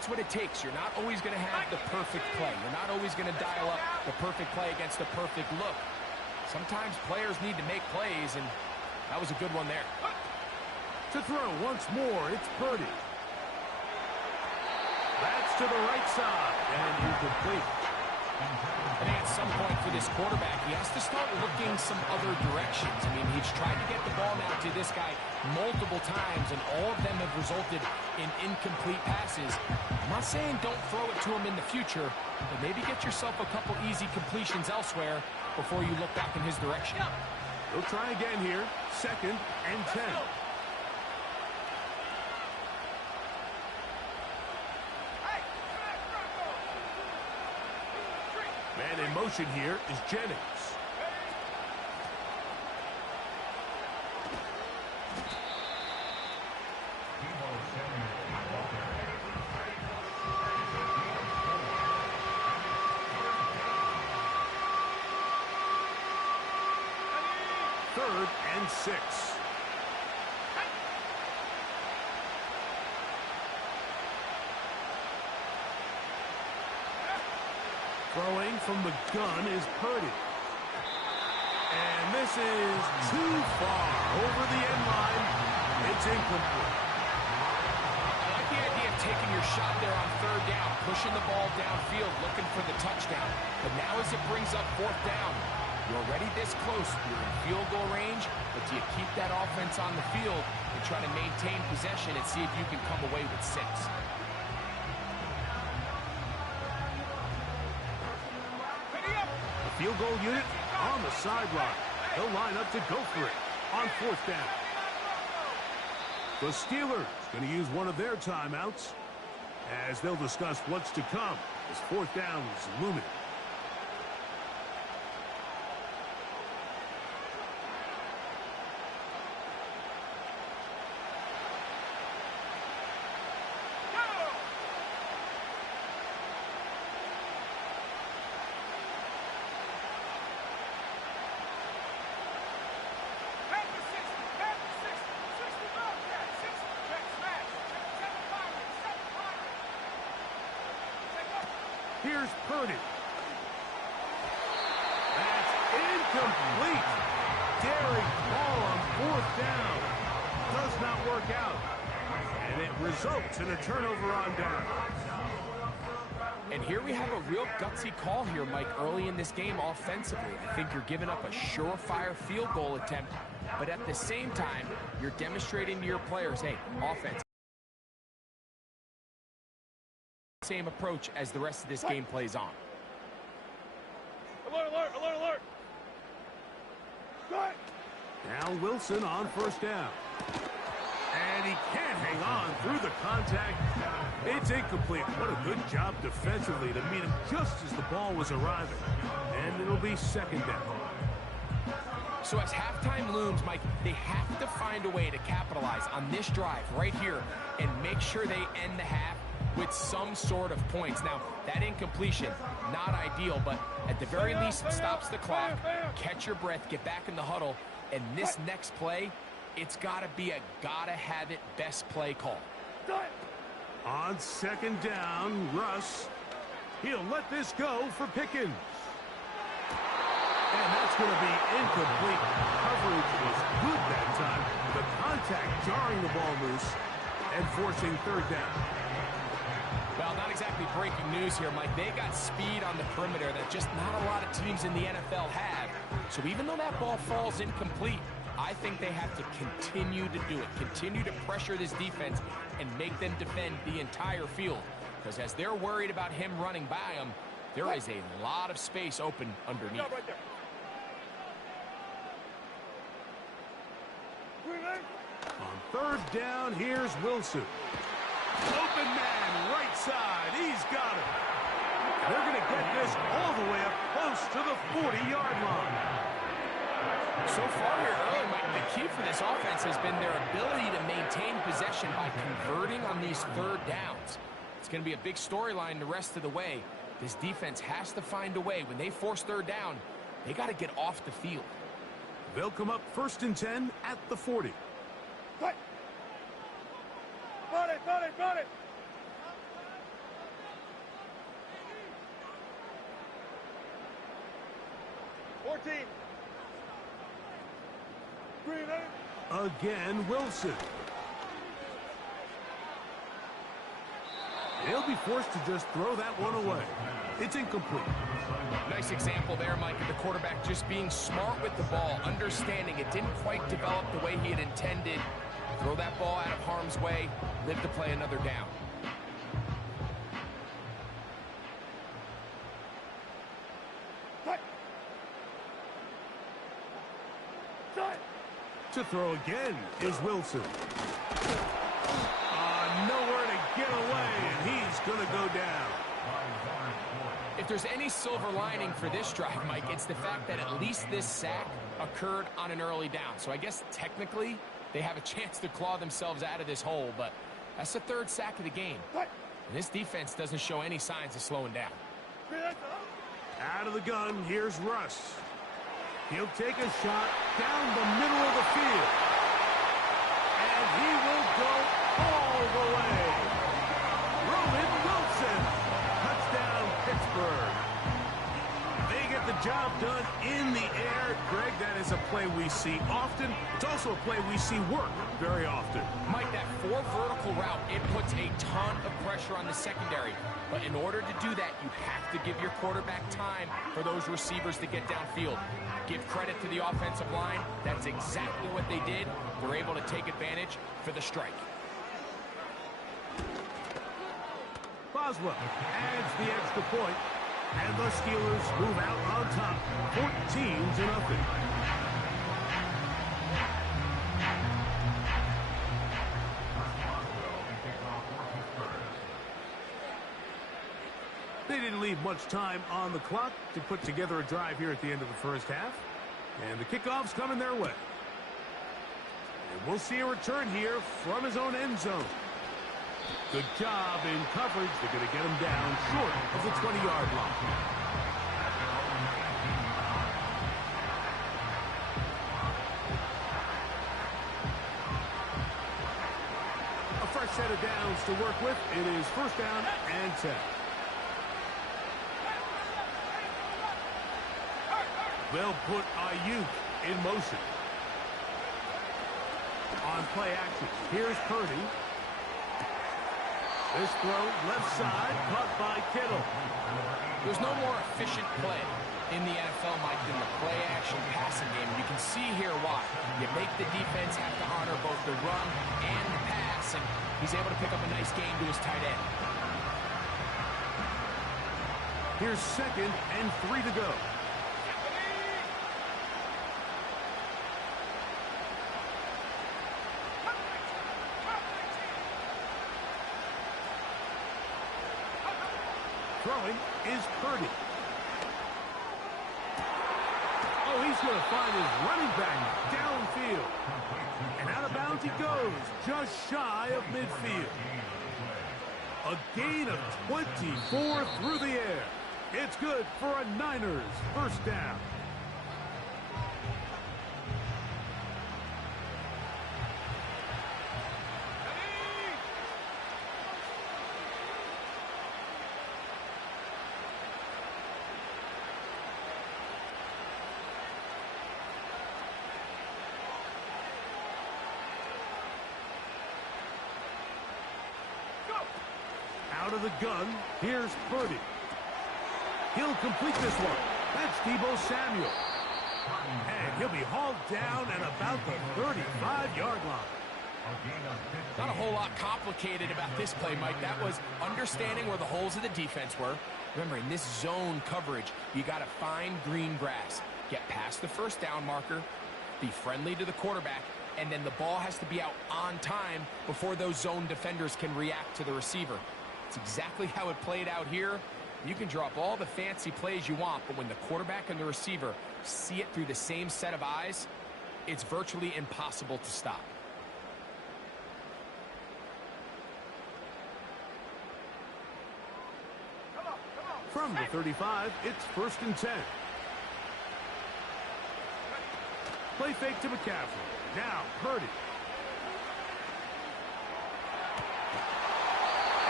That's what it takes. You're not always going to have the perfect play. You're not always going to dial up the perfect play against the perfect look. Sometimes players need to make plays, and that was a good one there. To throw once more, it's Purdy. That's to the right side, and incomplete. I think at some point for this quarterback, he has to start looking some other directions. I mean, he's tried to get the ball now to this guy multiple times, and all of them have resulted in incomplete passes. I'm not saying don't throw it to him in the future, but maybe get yourself a couple easy completions elsewhere before you look back in his direction. He'll try again here. 2nd and 10. Man in motion here is Jennings. Third and 6. Throwing from the gun is Purdy. And this is too far over the end line. It's incomplete. I like the idea of taking your shot there on 3rd down, pushing the ball downfield, looking for the touchdown. But now as it brings up 4th down, you're already this close. You're in field goal range, but do you keep that offense on the field and try to maintain possession and see if you can come away with 6? Field goal unit on the sideline. They'll line up to go for it on 4th down. The Steelers going to use one of their timeouts as they'll discuss what's to come as 4th down is looming. Here's Purdy. That's incomplete. Daring ball on 4th down. Does not work out. And it results in a turnover on down. And here we have a real gutsy call here, Mike, early in this game offensively. I think you're giving up a surefire field goal attempt, but at the same time, you're demonstrating to your players, hey, offense. Same approach as the rest of this game plays on. Alert, alert, alert, alert. Good. Now Wilson on 1st down. And he can't hang on through the contact. It's incomplete. What a good job defensively to meet him just as the ball was arriving. And it'll be 2nd down. So as halftime looms, Mike, they have to find a way to capitalize on this drive right here and make sure they end the half with some sort of points. Now, that incompletion, not ideal, but at the very least, it stops the clock. Catch your breath, get back in the huddle, and this next play, it's got to be a gotta-have-it best play call. On 2nd down, Russ. He'll let this go for Pickens. And that's going to be incomplete. Coverage was good that time. The contact jarring the ball loose and forcing 3rd down. Well, not exactly breaking news here, Mike. They got speed on the perimeter that just not a lot of teams in the NFL have. So even though that ball falls incomplete, I think they have to continue to do it. Continue to pressure this defense and make them defend the entire field. Because as they're worried about him running by them, there is a lot of space open underneath. Right there. On 3rd down, here's Wilson. Open man, right side. He's got it. They're going to get this all the way up close to the 40-yard line. So far here early, Mike, the key for this offense has been their ability to maintain possession by converting on these 3rd downs. It's going to be a big storyline the rest of the way. This defense has to find a way. When they force 3rd down, they got to get off the field. They'll come up 1st and 10 at the 40. Cut it, cut it. Again, Wilson. He'll be forced to just throw that one away. It's incomplete. Nice example there, Mike, of the quarterback just being smart with the ball, understanding it didn't quite develop the way he had intended. Throw that ball out of harm's way, live to play another down. To throw again is Wilson. Nowhere to get away, and he's going to go down. If there's any silver lining for this drive, Mike, it's the fact that at least this sack occurred on an early down. So I guess technically they have a chance to claw themselves out of this hole, but that's the third sack of the game. And this defense doesn't show any signs of slowing down. Out of the gun, here's Russ. He'll take a shot down the middle of the field. And he will go all the way. Roman Wilson. Touchdown, Pittsburgh. They get the job done in the air. Greg, that is a play we see often. It's also a play we see work very often. Mike, that 4 vertical route, it puts a ton of pressure on the secondary. But in order to do that, you have to give your quarterback time for those receivers to get downfield. Give credit to the offensive line. That's exactly what they did. They're able to take advantage for the strike. Boswell adds the extra point, and the Steelers move out on top, 14-0. They didn't leave much time on the clock to put together a drive here at the end of the first half, and the kickoff's coming their way. And we'll see a return here from his own end zone. Good job in coverage. They're going to get him down short of the 20-yard line. A fresh set of downs to work with. It is first down and 10. They'll put Ayuk in motion. On play action, here's Purdy. This throw, left side, caught by Kittle. There's no more efficient play in the NFL, Mike, than the play-action passing game. You can see here why. You make the defense have to honor both the run and the pass, and he's able to pick up a nice gain to his tight end. Here's 2nd and 3 to go. Throwing is Purdy. Oh, he's going to find his running back downfield. And out of bounds he goes, just shy of midfield. A gain of 24 through the air. It's good for a Niners first down. Out of the gun, here's Purdy. He'll complete this one. That's Deebo Samuel. And he'll be hauled down at about the 35-yard line. Not a whole lot complicated about this play, Mike. That was understanding where the holes of the defense were. Remember, in this zone coverage, you got to find green grass. Get past the first down marker, be friendly to the quarterback, and then the ball has to be out on time before those zone defenders can react to the receiver. It's exactly how it played out here. You can draw up all the fancy plays you want, but when the quarterback and the receiver see it through the same set of eyes, it's virtually impossible to stop. From the 35, it's 1st and 10. Play fake to McCaffrey. Now, Purdy.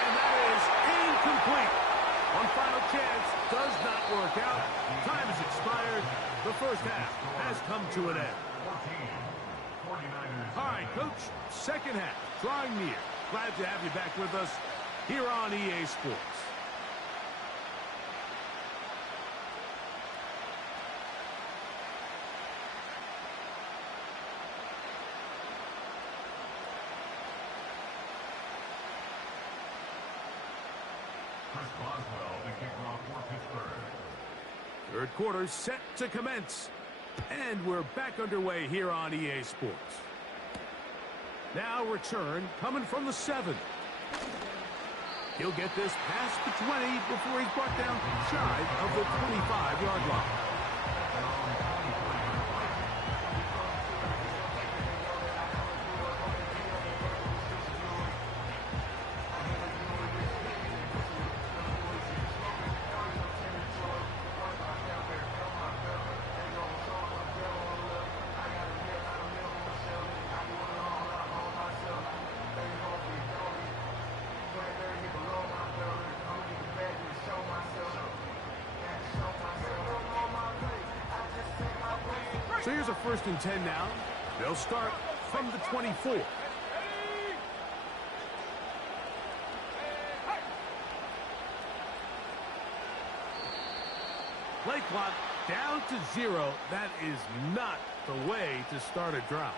And that is incomplete. One final chance does not work out. Time has expired. The first half has come to an end. All right, Coach, second half, drawing near. Glad to have you back with us here on EA Sports. Third quarter set to commence. And we're back underway here on EA Sports. Now return coming from the 7. He'll get this past the 20 before he's brought down shy of the 25-yard line. So here's a 1st and 10 now. They'll start from the 24. Play clock down to 0. That is not the way to start a drive.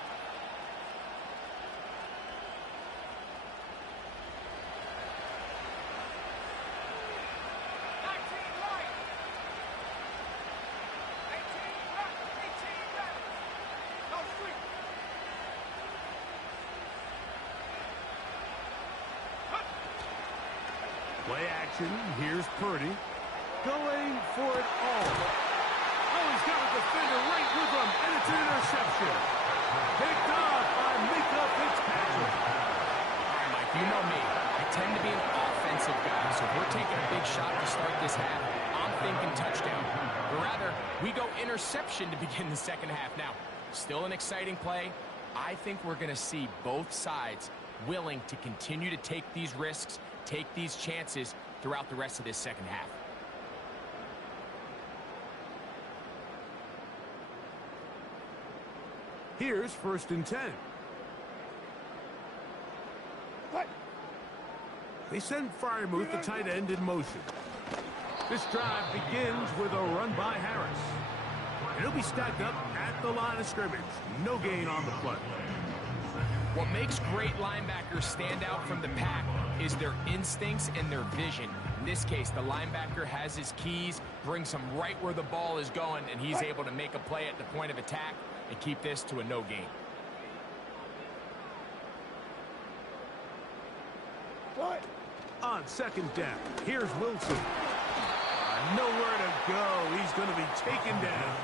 Play action. Here's Purdy. Going for it all. Oh, he's got a defender right with him, and it's an interception. Picked off by Mika Fitzpatrick. All right, Mike, you know me. I tend to be an offensive guy, so if we're taking a big shot to start this half, I'm thinking touchdown. Or rather, we go interception to begin the second half. Now, still an exciting play. I think we're going to see both sides willing to continue to take these risks, take these chances throughout the rest of this second half. Here's 1st and 10. They send Freiermuth, the tight end, in motion. This drive begins with a run by Harris. And he'll be stacked up at the line of scrimmage. No gain on the play. What makes great linebackers stand out from the pack is their instincts and their vision. In this case, the linebacker has his keys, brings him right where the ball is going, and he's able to make a play at the point of attack and keep this to a no gain. On 2nd down, here's Wilson. Nowhere to go. He's going to be taken down.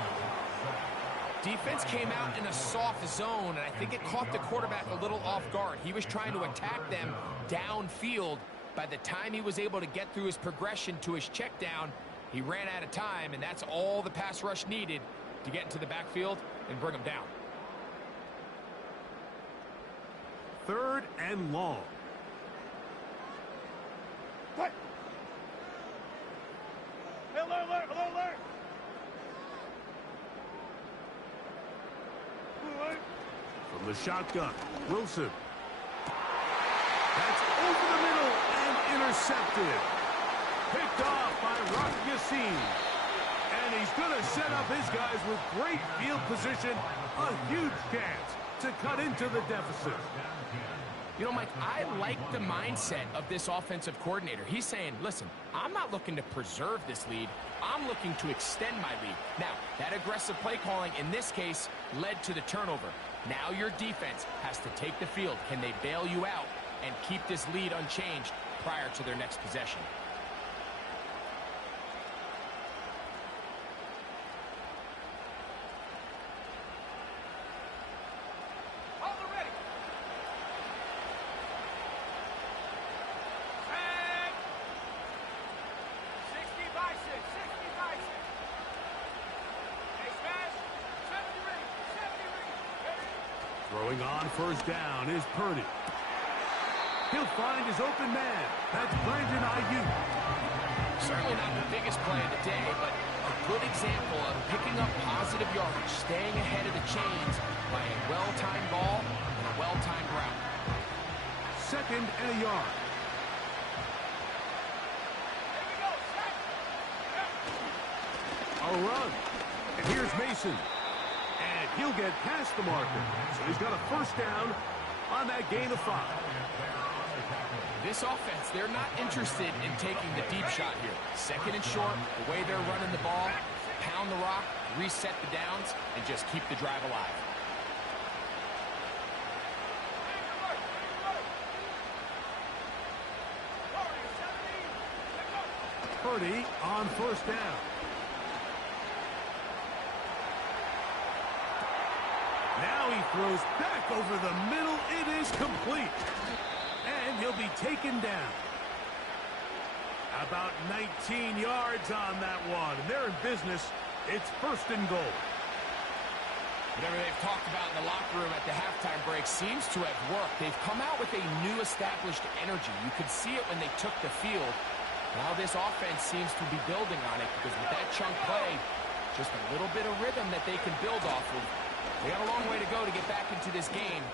Defense came out in a soft zone, and I think it caught the quarterback a little off guard. He was trying to attack them downfield. By the time he was able to get through his progression to his check down, he ran out of time, and that's all the pass rush needed to get into the backfield and bring him down. 3rd and long. Alert. From the shotgun, Wilson. That's over the middle and intercepted. Picked off by Rock Yassin. And he's going to set up his guys with great field position. A huge chance to cut into the deficit. You know, Mike, I like the mindset of this offensive coordinator. He's saying, listen, I'm not looking to preserve this lead. I'm looking to extend my lead. Now, that aggressive play calling in this case led to the turnover. Now your defense has to take the field. Can they bail you out and keep this lead unchanged prior to their next possession? Throwing on 1st down is Purdy. He'll find his open man. That's Brandon Ayuk. Certainly not the biggest play of the day, but a A good example of picking up positive yardage, staying ahead of the chains by a well-timed ball and a well-timed route. 2nd and a yard. A run. And here's Mason. And he'll get past the marker. So he's got a first down on that gain of 5. This offense, they're not interested in taking the deep shot here. 2nd and short, the way they're running the ball, pound the rock, reset the downs, and just keep the drive alive. Purdy on first down. Now he throws back over the middle. It is complete. And he'll be taken down. About 19 yards on that one. And they're in business. It's 1st and goal. Whatever they've talked about in the locker room at the halftime break seems to have worked. They've come out with a new established energy. You could see it when they took the field. Now this offense seems to be building on it because with that chunk play, just a little bit of rhythm that they can build off of. They got a long way to go to get back into this game.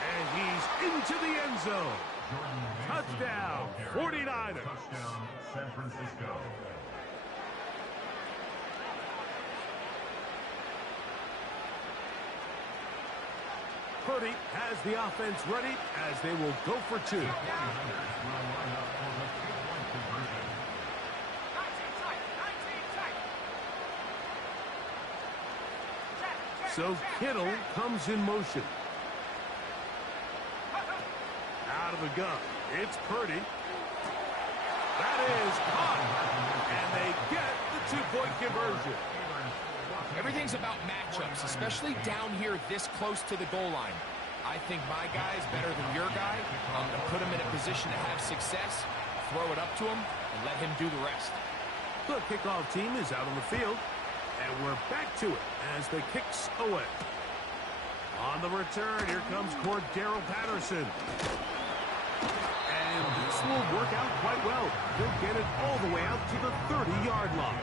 And he's into the end zone. Touchdown, 49ers. Touchdown, San Francisco. Purdy has the offense ready as they will go for 2. So Kittle comes in motion. Out of the gun. It's Purdy. That is caught. And they get the 2-point conversion. Everything's about matchups, especially down here this close to the goal line. I think my guy is better than your guy. I'm going to put him in a position to have success, throw it up to him, and let him do the rest. The kickoff team is out on the field. And we're back to it as the kicks away. On the return, here comes Cordero Patterson. And this will work out quite well. He'll get it all the way out to the 30-yard line.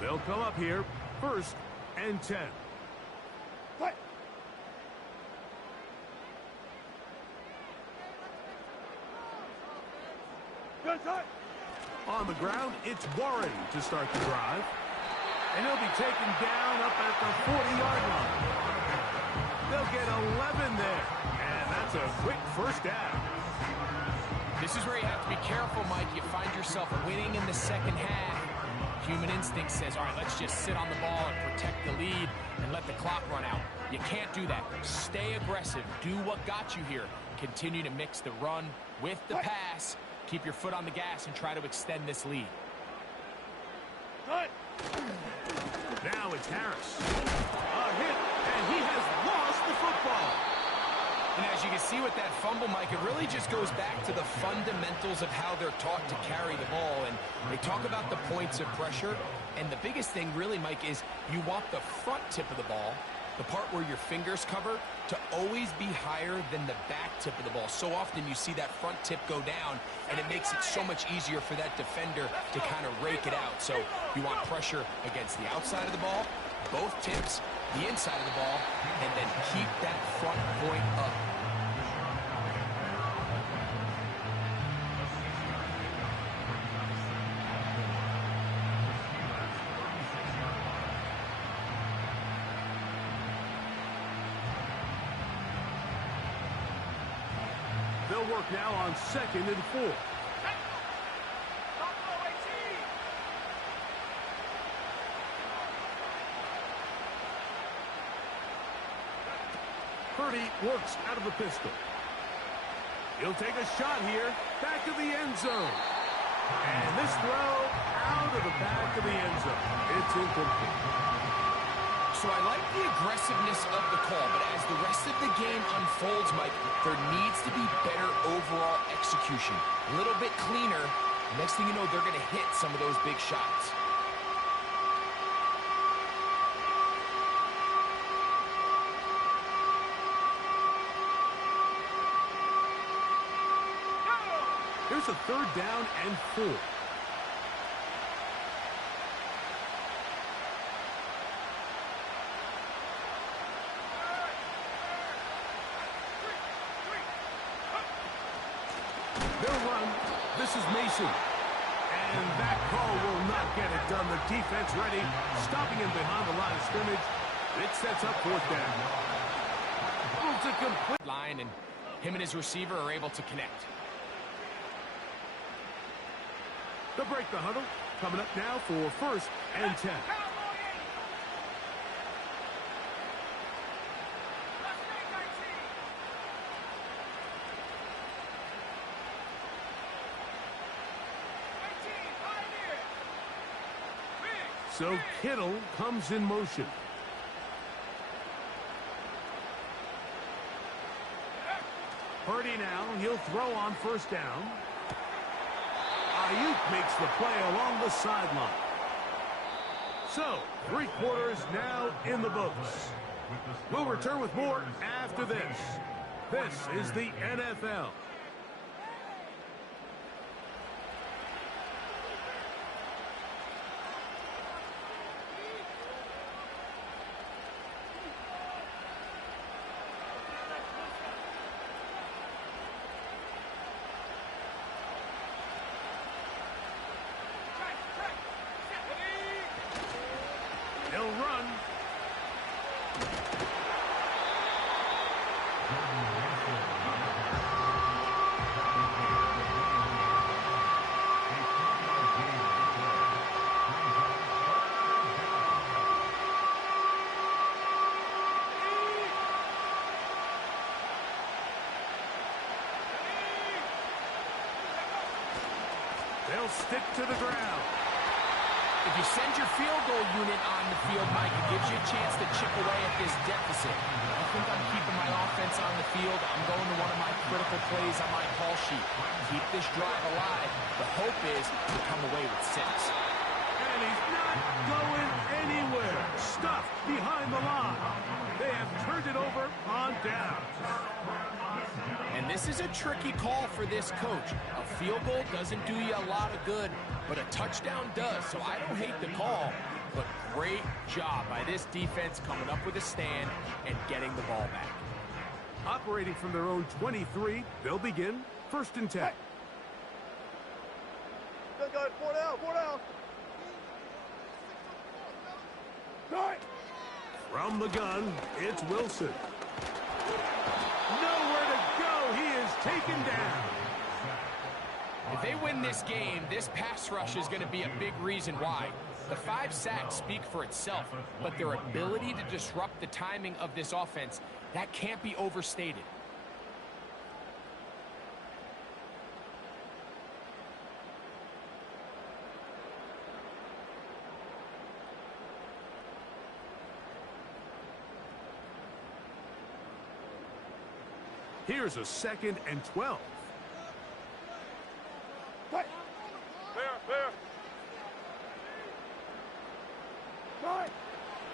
They'll come up here, 1st and 10. What? On the ground, it's Warren to start the drive. And he'll be taken down up at the 40-yard line. They'll get 11 there. And that's a quick first down. This is where you have to be careful, Mike. You find yourself winning in the second half. Human instinct says, all right, let's just sit on the ball and protect the lead and let the clock run out. You can't do that. Stay aggressive. Do what got you here. Continue to mix the run with the pass. Keep your foot on the gas and try to extend this lead. Now it's Harris. A hit, and he has lost the football. And as you can see with that fumble, Mike, it really just goes back to the fundamentals of how they're taught to carry the ball. And they talk about the points of pressure. And the biggest thing really, Mike, is you want the front tip of the ball, the part where your fingers cover, to always be higher than the back tip of the ball. So often you see that front tip go down, and it makes it so much easier for that defender to kind of rake it out. So you want pressure against the outside of the ball, both tips, the inside of the ball, and then keep that front point up. They'll work now on 2nd and 4. Purdy works out of the pistol. He'll take a shot here, back of the end zone. And this throw out of the back of the end zone. It's incomplete. So I like the aggressiveness of the call, but as the rest of the game unfolds, Mike, there needs to be better overall execution. A little bit cleaner. Next thing you know, they're going to hit some of those big shots. Here's a 3rd down and 4. They'll run. This is Mason. And that call will not get it done. The defense ready, stopping him behind the line of scrimmage. It sets up 4th down. It's a complete line, and him and his receiver are able to connect. They'll break the huddle. Coming up now for 1st and 10. So Kittle comes in motion. Purdy now, he'll throw on 1st down. Ayuk makes the play along the sideline. So, 3 quarters now in the books. We'll return with more after this. This is the NFL. They'll run. They'll stick to the ground. If you send your field goal unit on the field, Mike, it gives you a chance to chip away at this deficit. I think I'm keeping my offense on the field. I'm going to one of my critical plays on my call sheet. Keep this drive alive. The hope is to come away with 6. And he's not going anywhere. Stuffed behind the line. They have turned it over on down. And this is a tricky call for this coach. A field goal doesn't do you a lot of good, but a touchdown does. So I don't hate the call, but great job by this defense coming up with a stand and getting the ball back. Operating from their own 23, they'll begin 1st and 10. Good guy, 4 down, 4 down. From the gun, it's Wilson. Nowhere to go. He is taken down. If they win this game, this pass rush is going to be a big reason why. The 5 sacks speak for itself, but their ability to disrupt the timing of this offense, that can't be overstated. Here's a 2nd and 12. There.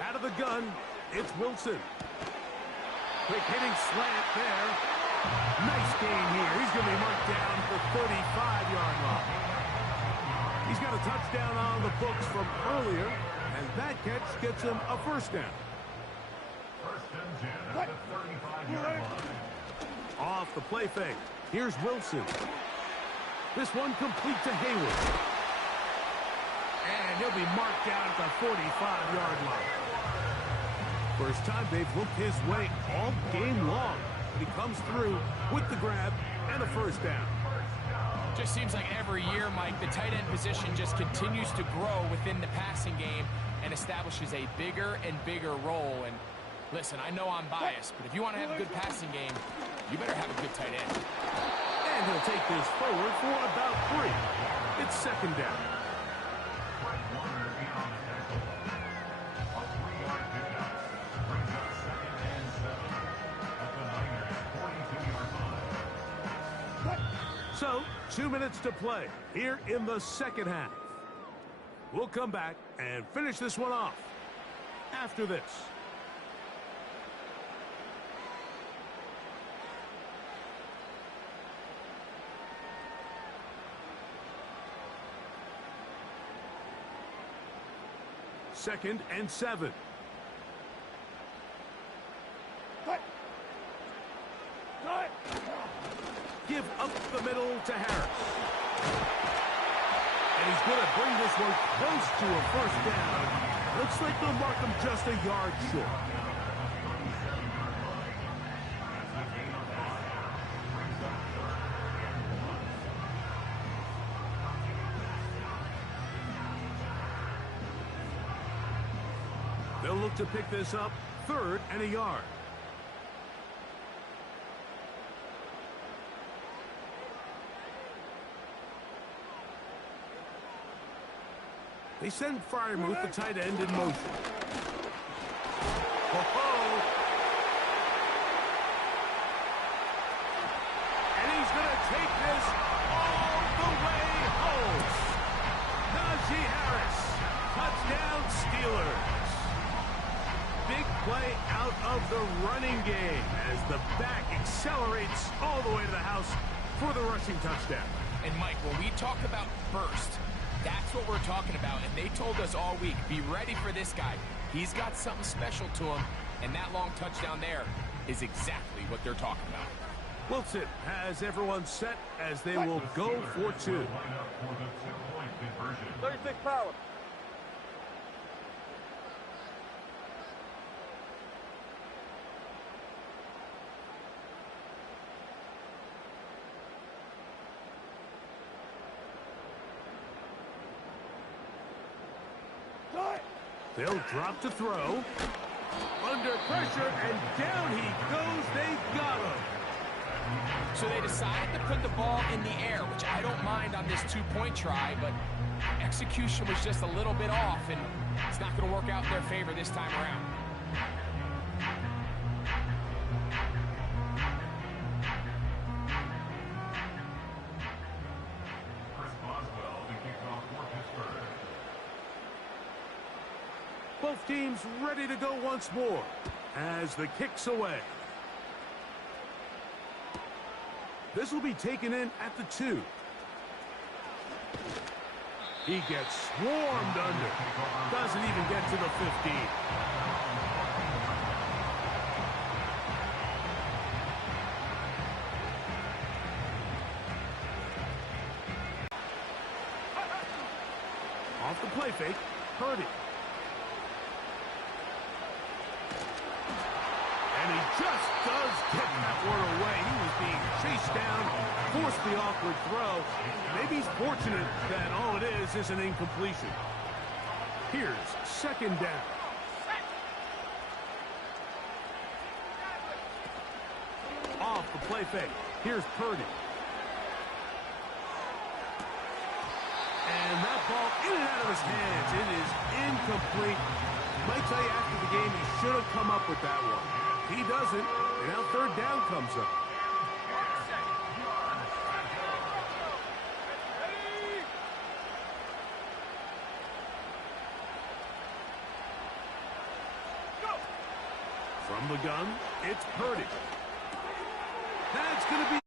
Out of the gun, it's Wilson. Quick hitting slant there. Nice gain here. He's going to be marked down at the 35-yard line. He's got a touchdown on the books from earlier, and that catch gets him a 1st down. 1st and 10 at the 35-yard line. Off the play fake. Here's Wilson. This one complete to Hayward. And he'll be marked down at the 45-yard line. First time they've looked his way all game long. But he comes through with the grab and a 1st down. Just seems like every year, Mike, the tight end position just continues to grow within the passing game and establishes a bigger and bigger role. And listen, I know I'm biased, but if you want to have a good passing game, you better have a good tight end. And he'll take this forward for about 3. It's 2nd down. Fred Warner in on the tackle. A 3-yard pickup brings up 2nd and 7 at the Niners' 42-yard line. So, 2 minutes to play here in the 2nd half. We'll come back and finish this one off after this. 2nd and 7. Cut. Cut. Give up the middle to Harris. And he's going to bring this one close to a first down. Looks like they'll mark him just a yard short. They'll look to pick this up, 3rd and a yard. They send Fryermuth, the tight end, in motion. Oh-ho! And he's going to take this all the way home. Najee Harris, touchdown Steelers. Big play out of the running game as the back accelerates all the way to the house for the rushing touchdown. And Mike, when we talk about burst, that's what we're talking about, and they told us all week, be ready for this guy. He's got something special to him, and that long touchdown there is exactly what they're talking about. Wilson has everyone set as they will go for 2. 36 power. They'll drop to throw. Under pressure, and down he goes. They got him. So they decided to put the ball in the air, which I don't mind on this 2-point try, but execution was just a little bit off, and it's not going to work out in their favor this time around. Both teams ready to go once more as the kick's away. This will be taken in at the 2. He gets swarmed under. Doesn't even get to the 15. Off the play fake, Purdy. And he just does get that one away. He was being chased down, forced the awkward throw. Maybe he's fortunate that all it is an incompletion. Here's 2nd down. Off the play fake. Here's Purdy. And that ball in and out of his hands. It is incomplete. Might tell you after the game he should have come up with that one. He doesn't, and now 3rd down comes up. From the gun, it's Purdy. That's going to be